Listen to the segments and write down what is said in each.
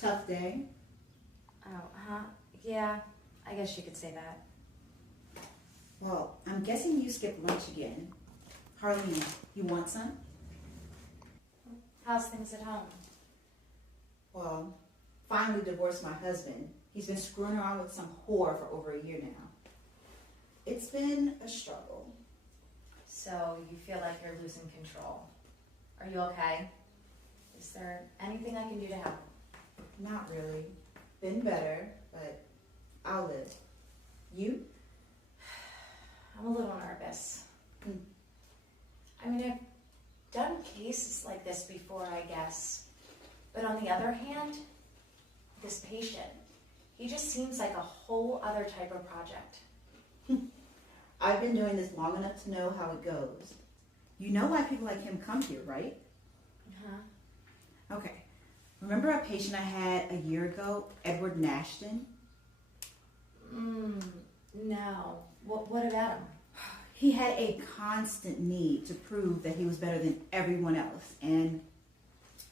Tough day? Oh, huh? Yeah, I guess you could say that. Well, I'm guessing you skipped lunch again. Harley, you want some? How's things at home? Well, finally divorced my husband. He's been screwing around with some whore for over a year now. It's been a struggle. So you feel like you're losing control. Are you okay? Is there anything I can do to help? Not really. Been better, but I'll live. You? I'm a little nervous. I mean, I've done cases like this before, I guess. But on the other hand, this patient, he just seems like a whole other type of project. I've been doing this long enough to know how it goes. You know why people like him come here, right? Huh? Okay. Remember a patient I had a year ago, Edward Nashton? No. What about him? He had a constant need to prove that he was better than everyone else, and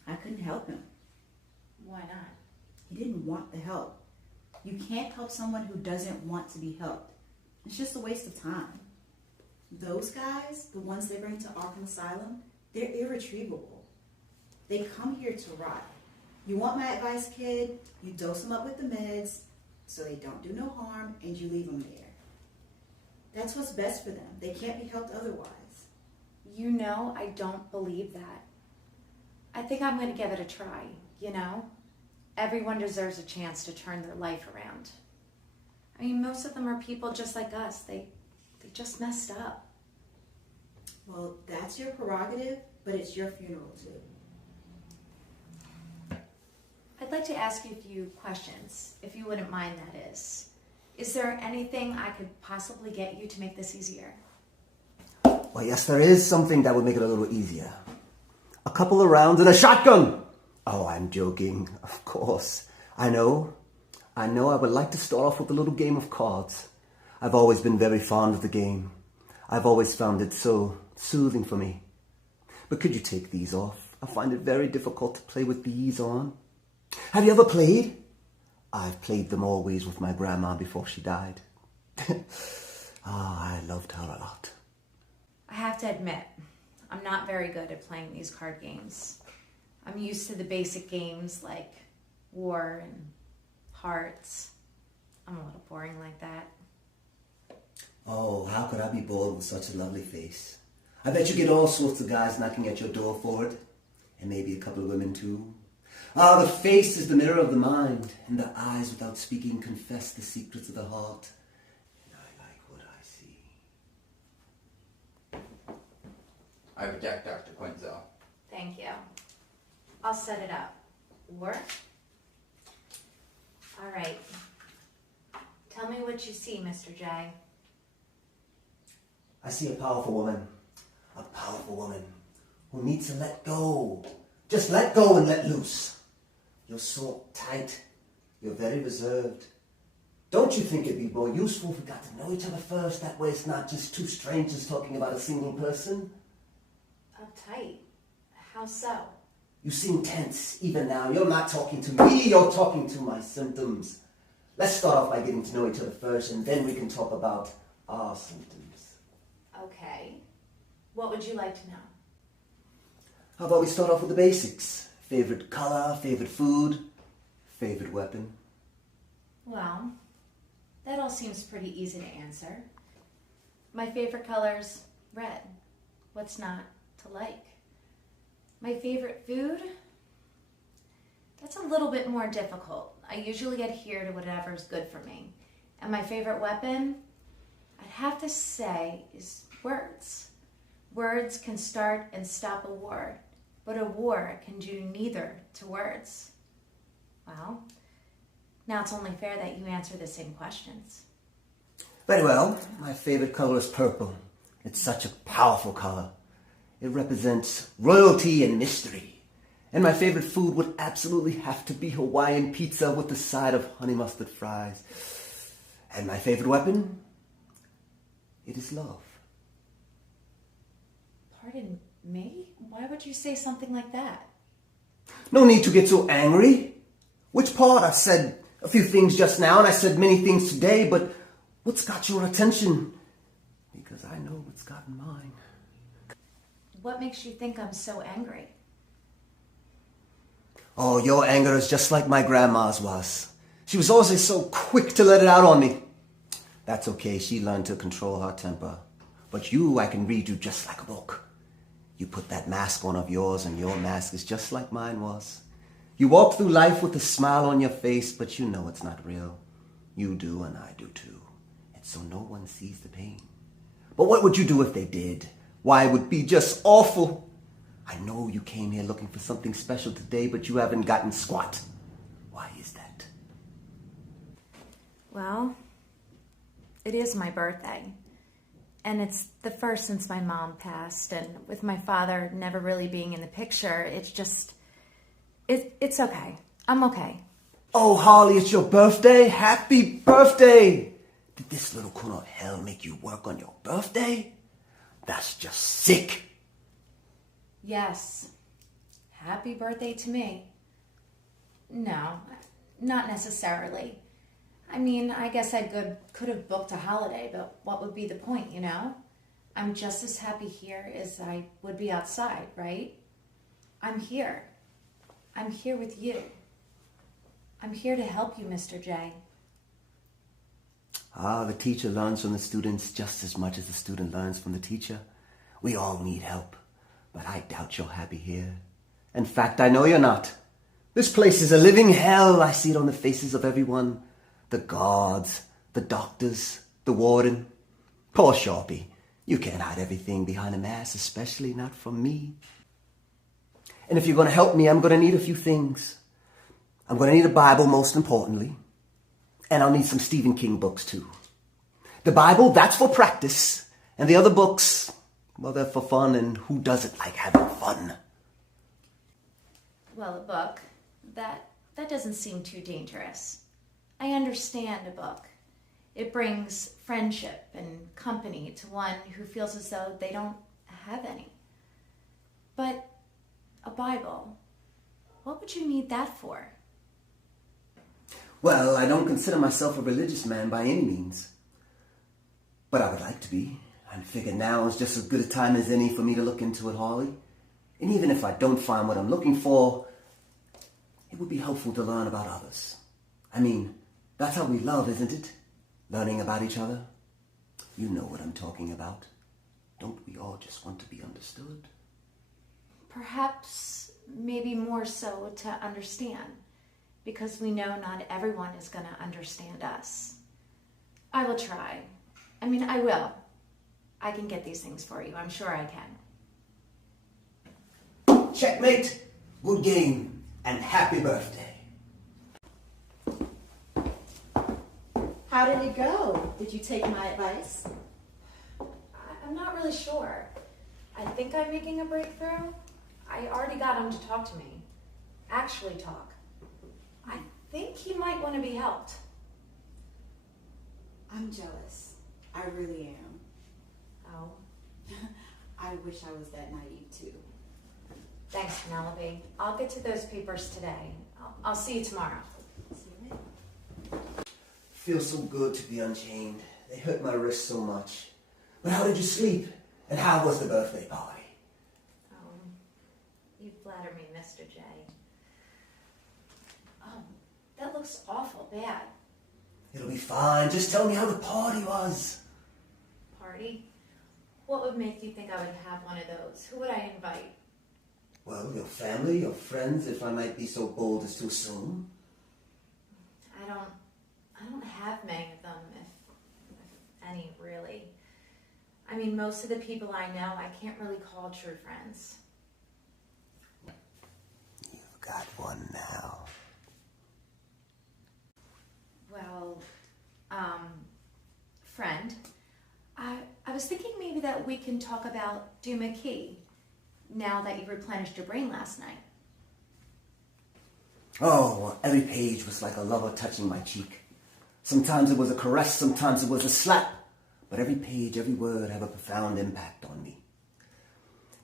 I couldn't help him. Why not? He didn't want the help. You can't help someone who doesn't want to be helped. It's just a waste of time. Those guys, the ones they bring to Arkham Asylum, they're irretrievable. They come here to rot. You want my advice, kid? You dose them up with the meds so they don't do no harm, and you leave them there. That's what's best for them. They can't be helped otherwise. You know, I don't believe that. I think I'm going to give it a try, you know? Everyone deserves a chance to turn their life around. I mean, most of them are people just like us. They just messed up. Well, that's your prerogative, but it's your funeral too. I'd like to ask you a few questions, if you wouldn't mind, that is. Is there anything I could possibly get you to make this easier? Well, yes, there is something that would make it a little easier. A couple of rounds and a shotgun! Oh, I'm joking, of course. I know I would like to start off with a little game of cards. I've always been very fond of the game. I've always found it so soothing for me. But could you take these off? I find it very difficult to play with these on. Have you ever played? I've played them always with my grandma before she died. I loved her a lot. I have to admit, I'm not very good at playing these card games. I'm used to the basic games like War and Hearts. I'm a little boring like that. Oh, how could I be bored with such a lovely face? I bet you get all sorts of guys knocking at your door for it. And maybe a couple of women too. Ah, the face is the mirror of the mind, and the eyes without speaking confess the secrets of the heart. And I like what I see. I reject Dr. Quinzel. Thank you. I'll set it up. War? All right. Tell me what you see, Mr. J. I see a powerful woman who needs to let go. Just let go and let loose. You're so tight. You're very reserved. Don't you think it'd be more useful if we got to know each other first? That way it's not just two strangers talking about a single person. Uptight? How so? You seem tense even now. You're not talking to me, you're talking to my symptoms. Let's start off by getting to know each other first, and then we can talk about our symptoms. Okay. What would you like to know? How about we start off with the basics? Favorite color, favorite food, favorite weapon? Well, that all seems pretty easy to answer. My favorite color's red. What's not to like? My favorite food? That's a little bit more difficult. I usually adhere to whatever's good for me. And my favorite weapon, I'd have to say, is words. Words can start and stop a war, but a war can do neither to words. Well, now it's only fair that you answer the same questions. Very well. My favorite color is purple. It's such a powerful color. It represents royalty and mystery. And my favorite food would absolutely have to be Hawaiian pizza with a side of honey mustard fries. And my favorite weapon? It is love. Pardon me? Why would you say something like that? No need to get so angry. Which part? I said a few things just now, and I said many things today, but what's got your attention? Because I know what's gotten mine. What makes you think I'm so angry? Oh, your anger is just like my grandma's was. She was always so quick to let it out on me. That's okay, she learned to control her temper. But you, I can read you just like a book. You put that mask on of yours, and your mask is just like mine was. You walk through life with a smile on your face, but you know it's not real. You do, and I do too. And so no one sees the pain. But what would you do if they did? Why, it would be just awful. I know you came here looking for something special today, but you haven't gotten squat. Why is that? Well, it is my birthday. And it's the first since my mom passed, and with my father never really being in the picture, it's just, it's okay. I'm okay. Oh, Harley, it's your birthday? Happy birthday! Did this little corner of hell make you work on your birthday? That's just sick. Yes. Happy birthday to me. No, not necessarily. I mean, I guess I could have booked a holiday, but what would be the point, you know? I'm just as happy here as I would be outside, right? I'm here. I'm here with you. I'm here to help you, Mr. J. Ah, the teacher learns from the students just as much as the student learns from the teacher. We all need help, but I doubt you're happy here. In fact, I know you're not. This place is a living hell. I see it on the faces of everyone. The guards, the doctors, the warden. Poor Sharpie. You can't hide everything behind a mask, especially not from me. And if you're going to help me, I'm going to need a few things. I'm going to need a Bible, most importantly. And I'll need some Stephen King books, too. The Bible, that's for practice. And the other books, well, they're for fun, and who doesn't like having fun? Well, a book, that doesn't seem too dangerous. I understand a book. It brings friendship and company to one who feels as though they don't have any. But a Bible, what would you need that for? Well, I don't consider myself a religious man by any means. But I would like to be. I figure now is just as good a time as any for me to look into it, Harley. And even if I don't find what I'm looking for, it would be helpful to learn about others. I mean, that's how we love, isn't it? Learning about each other. You know what I'm talking about. Don't we all just want to be understood? Perhaps, maybe more so to understand, because we know not everyone is going to understand us. I will try. I mean, I will. I can get these things for you. I'm sure I can. Checkmate, good game, and happy birthday. How did it go? Did you take my advice? I'm not really sure. I think I'm making a breakthrough. I already got him to talk to me. Actually talk. I think he might want to be helped. I'm jealous. I really am. Oh, I wish I was that naive too. thanks, Penelope. I'll get to those papers today. I'll see you tomorrow. See you later. Feels so good to be unchained. They hurt my wrist so much. But how did you sleep? And how was the birthday party? Oh, you flatter me, Mr. J. Oh, that looks awful bad. It'll be fine. Just tell me how the party was. Party? What would make you think I would have one of those? Who would I invite? Well, your family, your friends, if I might be so bold as to assume. I don't have many of them, if any, really. I mean, most of the people I know, I can't really call true friends. You've got one now. Well, friend, I was thinking maybe that we can talk about Duma Key, now that you've replenished your brain last night. Oh, well, every page was like a lover touching my cheek. Sometimes it was a caress, sometimes it was a slap. But every page, every word have a profound impact on me.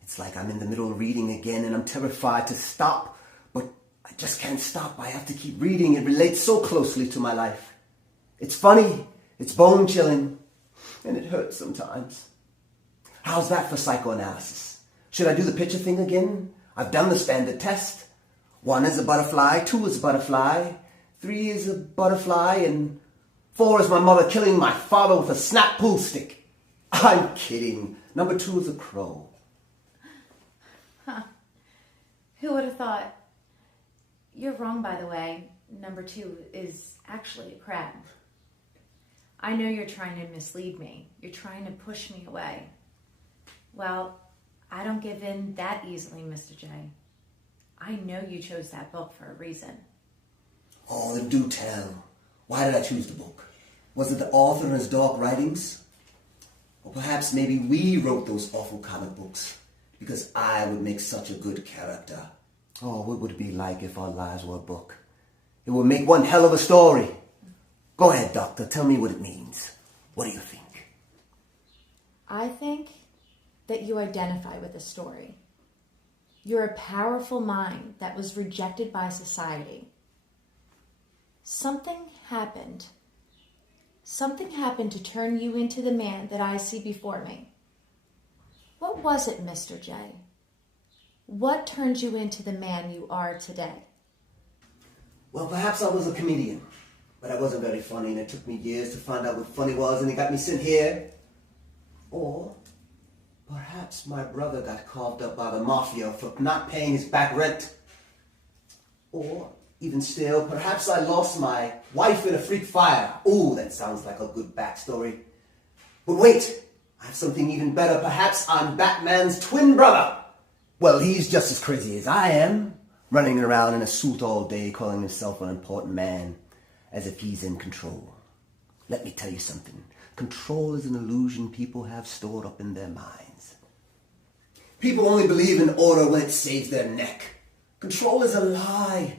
It's like I'm in the middle of reading again and I'm terrified to stop. But I just can't stop. I have to keep reading. It relates so closely to my life. It's funny, it's bone-chilling, and it hurts sometimes. How's that for psychoanalysis? Should I do the picture thing again? I've done the standard test. 1 is a butterfly, 2 is a butterfly, 3 is a butterfly, and 4 is my mother killing my father with a snap pool stick. I'm kidding. Number 2 is a crow. Huh. Who would have thought? You're wrong, by the way. Number 2 is actually a crab. I know you're trying to mislead me. You're trying to push me away. Well, I don't give in that easily, Mr. J. I know you chose that book for a reason. Oh, then do tell. Why did I choose the book? Was it the author and his dark writings? Or perhaps maybe we wrote those awful comic books because I would make such a good character. Oh, what would it be like if our lives were a book? It would make one hell of a story. Go ahead, Doctor. Tell me what it means. What do you think? I think that you identify with the story. You're a powerful mind that was rejected by society. Something happened. Something happened to turn you into the man that I see before me. What was it, Mr. J? What turned you into the man you are today? Well, perhaps I was a comedian, but I wasn't very funny, and it took me years to find out what funny was, and it got me sent here. Or perhaps my brother got carved up by the mafia for not paying his back rent. Or, even still, perhaps I lost my wife in a freak fire. Ooh, that sounds like a good backstory. But wait, I have something even better. Perhaps I'm Batman's twin brother. Well, he's just as crazy as I am, running around in a suit all day, calling himself an important man, as if he's in control. Let me tell you something. Control is an illusion people have stored up in their minds. People only believe in order when it saves their neck. Control is a lie.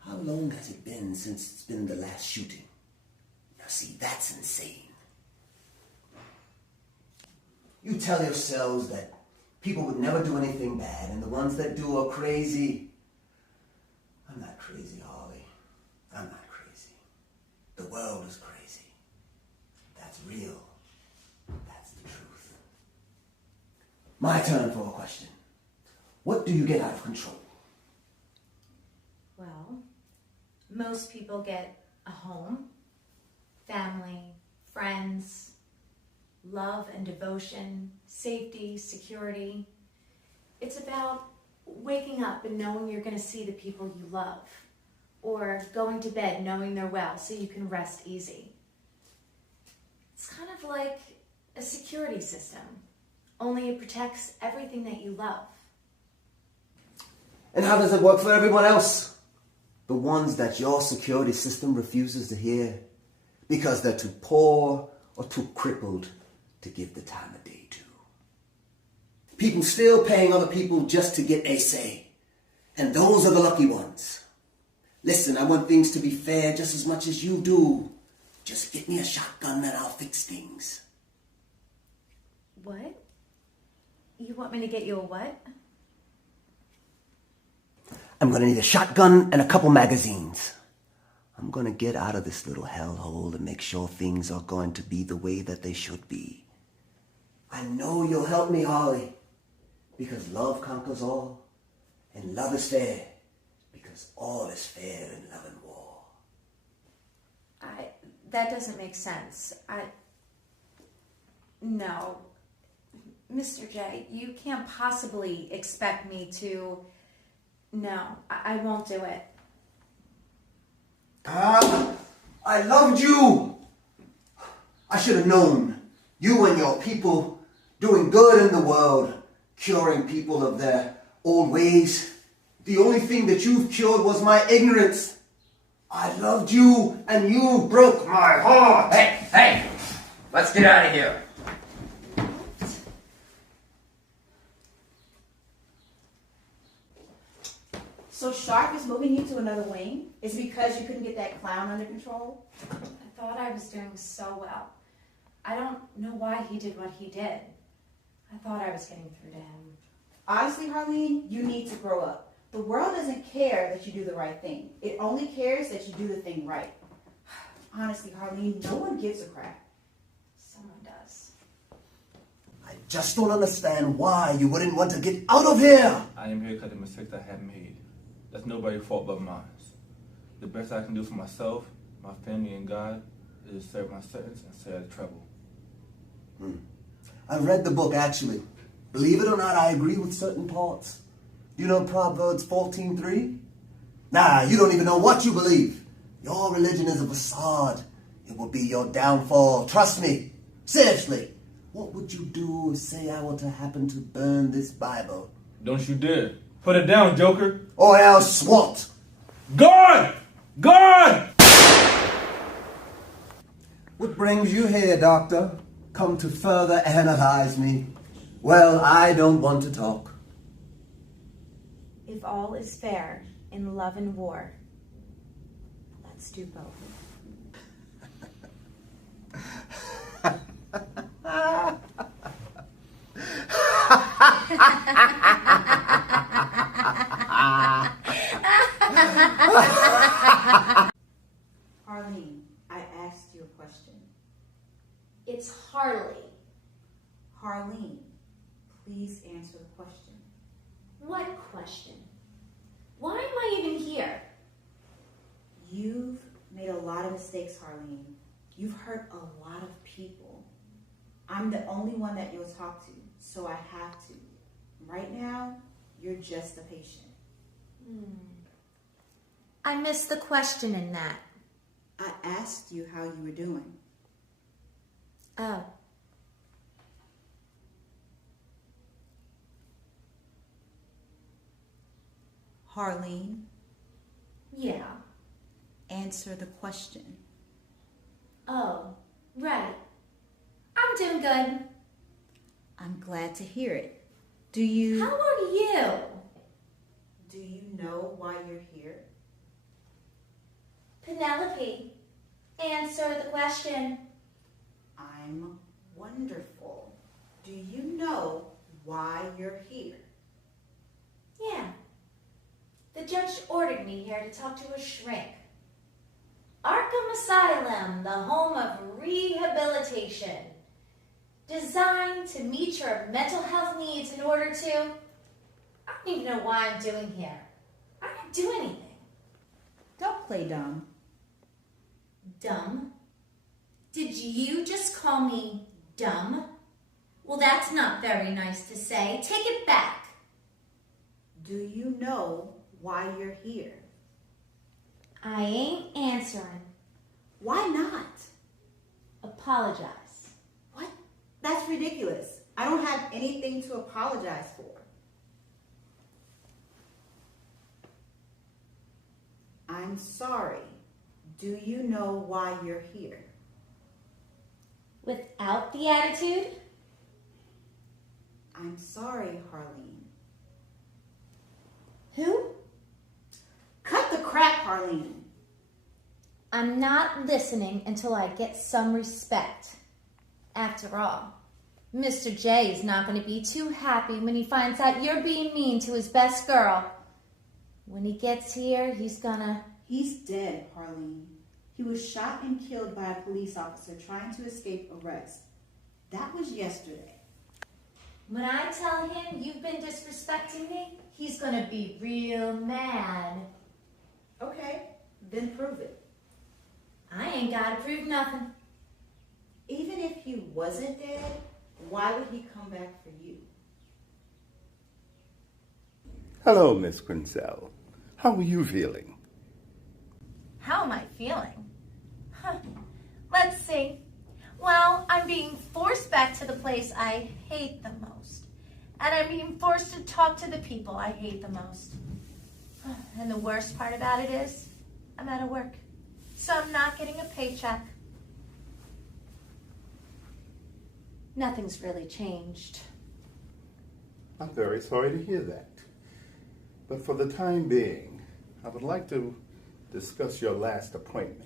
How long has it been since it's been the last shooting? Now see, that's insane. You tell yourselves that people would never do anything bad, and the ones that do are crazy. I'm not crazy, Harley. I'm not crazy. The world is crazy. That's real. That's the truth. My turn for a question. What do you get out of control? Well, most people get a home, family, friends, love and devotion, safety, security. It's about waking up and knowing you're going to see the people you love, or going to bed knowing they're well so you can rest easy. It's kind of like a security system, only it protects everything that you love. And how does it work for everyone else? The ones that your security system refuses to hear because they're too poor or too crippled to give the time of day to. People still paying other people just to get a say. And those are the lucky ones. Listen, I want things to be fair just as much as you do. Just get me a shotgun and I'll fix things. What? You want me to get you a what? I'm going to need a shotgun and a couple magazines. I'm going to get out of this little hellhole and make sure things are going to be the way that they should be. I know you'll help me, Harley, because love conquers all, and love is fair, because all is fair in love and war. That doesn't make sense. No. Mr. J, you can't possibly expect me to... No, I won't do it. I loved you. I should have known. You and your people doing good in the world, curing people of their old ways. The only thing that you've cured was my ignorance. I loved you and you broke my heart. Hey! Let's get out of here. So Shark is moving you to another wing? Is it because you couldn't get that clown under control? I thought I was doing so well. I don't know why he did what he did. I thought I was getting through to him. Honestly, Harleen, you need to grow up. The world doesn't care that you do the right thing. It only cares that you do the thing right. Honestly, Harleen, no one gives a crap. Someone does. I just don't understand why you wouldn't want to get out of here. I am here because of the mistakes I have made. That's nobody's fault but mine. The best I can do for myself, my family, and God is to serve my sentence and stay out of trouble. I've read the book, actually. Believe it or not, I agree with certain parts. You know Proverbs 14:3? Nah, you don't even know what you believe. Your religion is a facade. It will be your downfall. Trust me. Seriously. What would you do if, say, I were to happen to burn this Bible? Don't you dare. Put it down, Joker. Or else what? God! God! What brings you here, Doctor? Come to further analyze me? Well, I don't want to talk. If all is fair in love and war, let's do both. Harleen, I asked you a question. It's Harley. Harleen, please answer the question. What question? Why am I even here? You've made a lot of mistakes, Harleen. You've hurt a lot of people. I'm the only one that you'll talk to, so I have to. Right now, you're just a patient. I missed the question in that. I asked you how you were doing. Oh. Harleen, Yeah. answer the question. Oh, right. I'm doing good. I'm glad to hear it. Do you How are you? know why you're here? Penelope, answer the question. I'm wonderful. Do you know why you're here? Yeah. The judge ordered me here to talk to a shrink. Arkham Asylum, the home of rehabilitation. Designed to meet your mental health needs in order to... I don't even know why I'm doing here. I didn't do anything. Don't play dumb. Dumb? Did you just call me dumb? Well, that's not very nice to say. Take it back. Do you know why you're here? I ain't answering. Why not? Apologize. What? That's ridiculous. I don't have anything to apologize for. I'm sorry. Do you know why you're here? Without the attitude? I'm sorry, Harleen. Who? Cut the crap, Harleen. I'm not listening until I get some respect. After all, Mr. J is not going to be too happy when he finds out you're being mean to his best girl. When he gets here, he's gonna... He's dead, Harleen. He was shot and killed by a police officer trying to escape arrest. That was yesterday. When I tell him you've been disrespecting me, he's gonna be real mad. Okay, then prove it. I ain't gotta prove nothing. Even if he wasn't dead, why would he come back for you? Hello, Miss Quincell. How are you feeling? How am I feeling? Let's see. Well, I'm being forced back to the place I hate the most. And I'm being forced to talk to the people I hate the most. And the worst part about it is, I'm out of work. So I'm not getting a paycheck. Nothing's really changed. I'm very sorry to hear that. But for the time being, I would like to discuss your last appointment.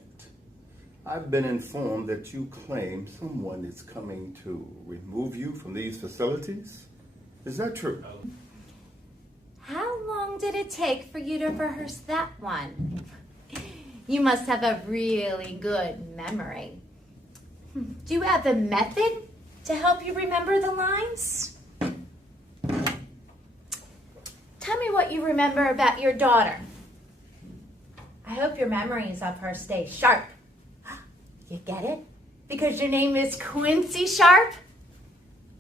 I've been informed that you claim someone is coming to remove you from these facilities. Is that true? How long long did it take for you to rehearse that one? You must have a really good memory. Do you have a method to help you remember the lines? Tell me what you remember about your daughter. I hope your memories of her stay sharp. You get it? Because your name is Quincy Sharp?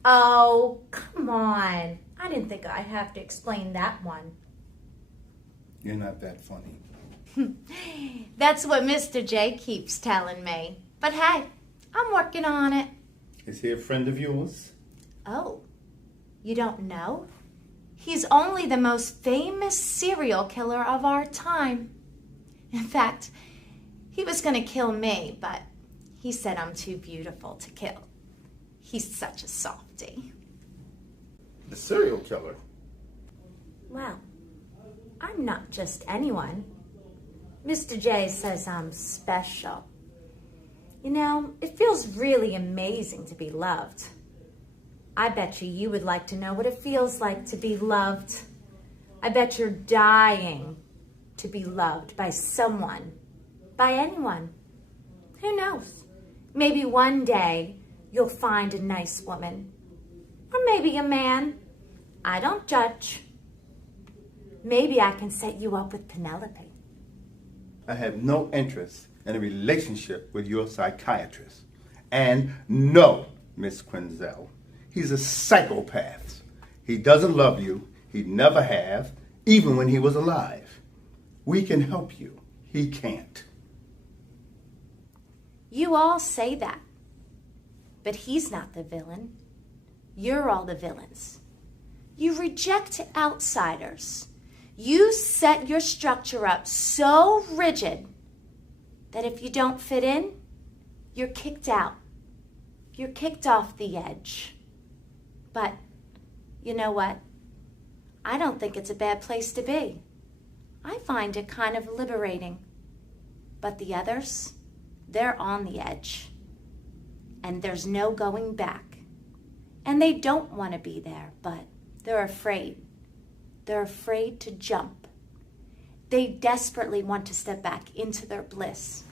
Oh, come on. I didn't think I'd have to explain that one. You're not that funny. That's what Mr. J keeps telling me. But hey, I'm working on it. Is he a friend of yours? Oh, you don't know? He's only the most famous serial killer of our time. In fact, he was going to kill me, but he said I'm too beautiful to kill. He's such a softie. The serial killer? Well, I'm not just anyone. Mr. J says I'm special. You know, it feels really amazing to be loved. I bet you would like to know what it feels like to be loved. I bet you're dying to be loved by someone, by anyone. Who knows? Maybe one day you'll find a nice woman, or maybe a man. I don't judge. Maybe I can set you up with Penelope. I have no interest in a relationship with your psychiatrist. And no, Miss Quinzel, he's a psychopath. He doesn't love you. He never have, even when he was alive. We can help you. He can't. You all say that, but he's not the villain. You're all the villains. You reject outsiders. You set your structure up so rigid that if you don't fit in, you're kicked out. You're kicked off the edge. But you know what? I don't think it's a bad place to be. I find it kind of liberating. But the others, they're on the edge. And there's no going back. And they don't want to be there, but they're afraid. They're afraid to jump. They desperately want to step back into their bliss,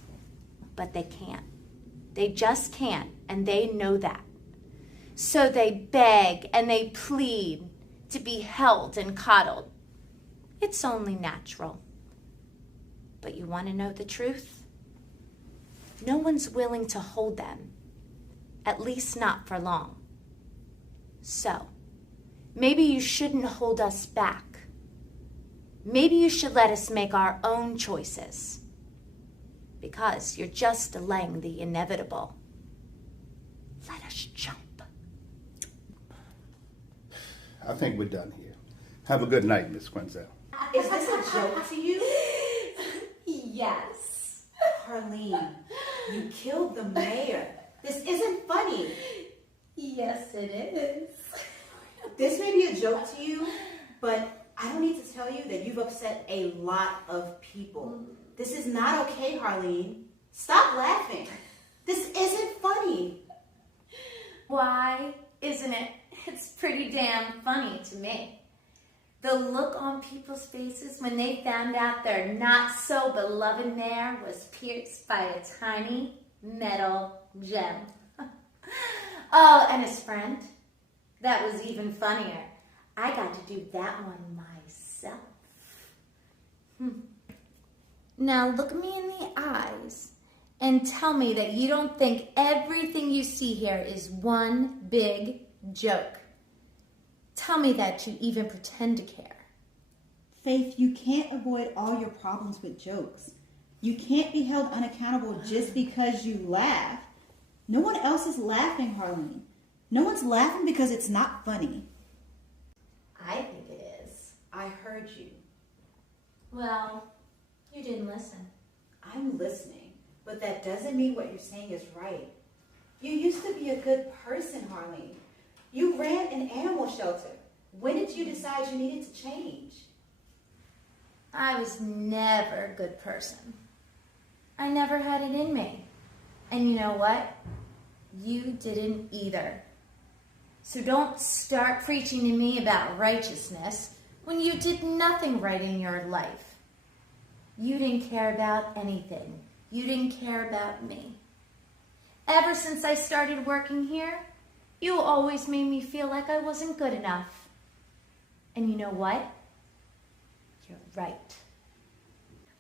but they can't. They just can't, and they know that. So they beg and they plead to be held and coddled. It's only natural. But you want to know the truth? No one's willing to hold them, at least not for long. So, maybe you shouldn't hold us back. Maybe you should let us make our own choices. Because you're just delaying the inevitable. Let us jump. I think we're done here. Have a good night, Miss Quinzel. Is this a joke to you? Yes. Harleen, you killed the mayor. This isn't funny. Yes, it is. This may be a joke to you, but I don't need to tell you that you've upset a lot of people. This is not okay, Harleen. Stop laughing. This isn't funny. Why isn't it? It's pretty damn funny to me. The look on people's faces when they found out their not so beloved mayor was pierced by a tiny metal gem. Oh, and his friend. That was even funnier. I got to do that one myself. Now look me in the eyes and tell me that you don't think everything you see here is one big joke. Tell me that you even pretend to care. Faith, you can't avoid all your problems with jokes. You can't be held unaccountable just because you laugh. No one else is laughing, Harleen. No one's laughing because it's not funny. I think it is. I heard you. Well, you didn't listen. I'm listening, but that doesn't mean what you're saying is right. You used to be a good person, Harleen. You ran an animal shelter. When did you decide you needed to change? I was never a good person. I never had it in me. And you know what? You didn't either. So don't start preaching to me about righteousness when you did nothing right in your life. You didn't care about anything. You didn't care about me. Ever since I started working here, you always made me feel like I wasn't good enough. And you know what? You're right.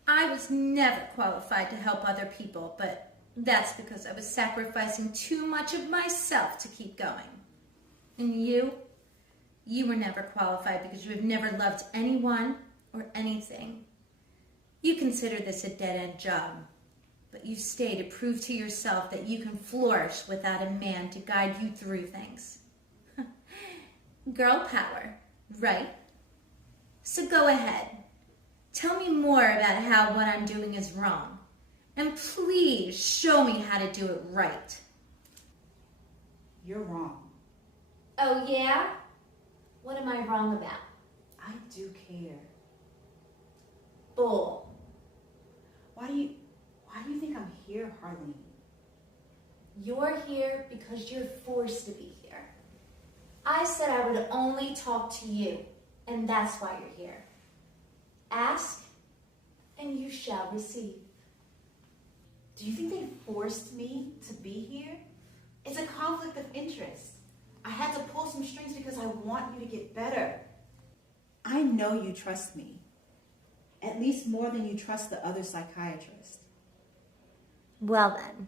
I was never qualified to help other people, but that's because I was sacrificing too much of myself to keep going. And you were never qualified because you have never loved anyone or anything. You consider this a dead-end job, but you stay to prove to yourself that you can flourish without a man to guide you through things. Girl power, right? So go ahead. Tell me more about how what I'm doing is wrong. And please show me how to do it right. You're wrong. Oh, yeah? What am I wrong about? I do care. Bull. Why do you think I'm here, Harley? You're here because you're forced to be here. I said I would only talk to you, and that's why you're here. Ask, and you shall receive. Do you think they forced me to be here? It's a conflict of interest. I had to pull some strings because I want you to get better. I know you trust me. At least more than you trust the other psychiatrist. Well then,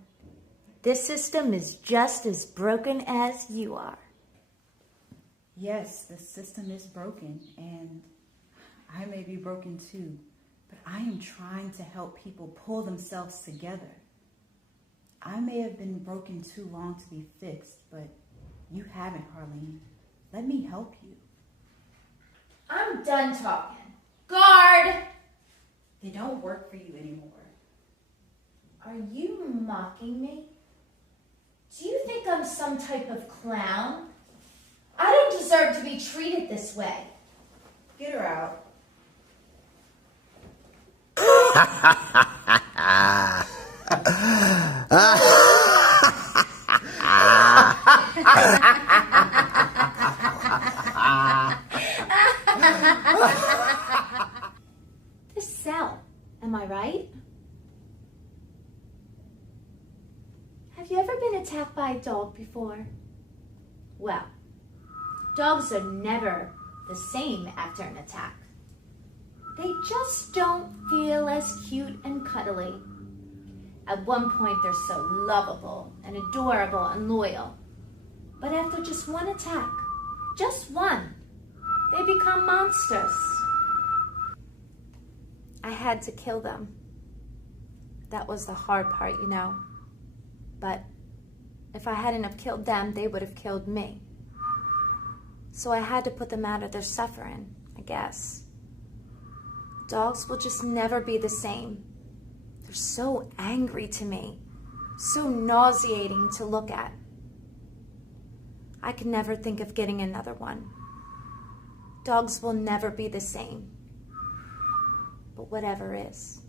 this system is just as broken as you are. Yes, the system is broken, and I may be broken too, but I am trying to help people pull themselves together. I may have been broken too long to be fixed, but you haven't, Harleen. Let me help you. I'm done talking. Guard! They don't work for you anymore. Are you mocking me? Do you think I'm some type of clown? I don't deserve to be treated this way. Get her out. This cell, am I right? Have you ever been attacked by a dog before? Well, dogs are never the same after an attack. They just don't feel as cute and cuddly. At one point, they're so lovable and adorable and loyal. But after just one attack, just one, they become monsters. I had to kill them. That was the hard part, you know. But if I hadn't have killed them, they would have killed me. So I had to put them out of their suffering, I guess. Dogs will just never be the same. They're so angry to me, so nauseating to look at. I could never think of getting another one. Dogs will never be the same. But whatever is.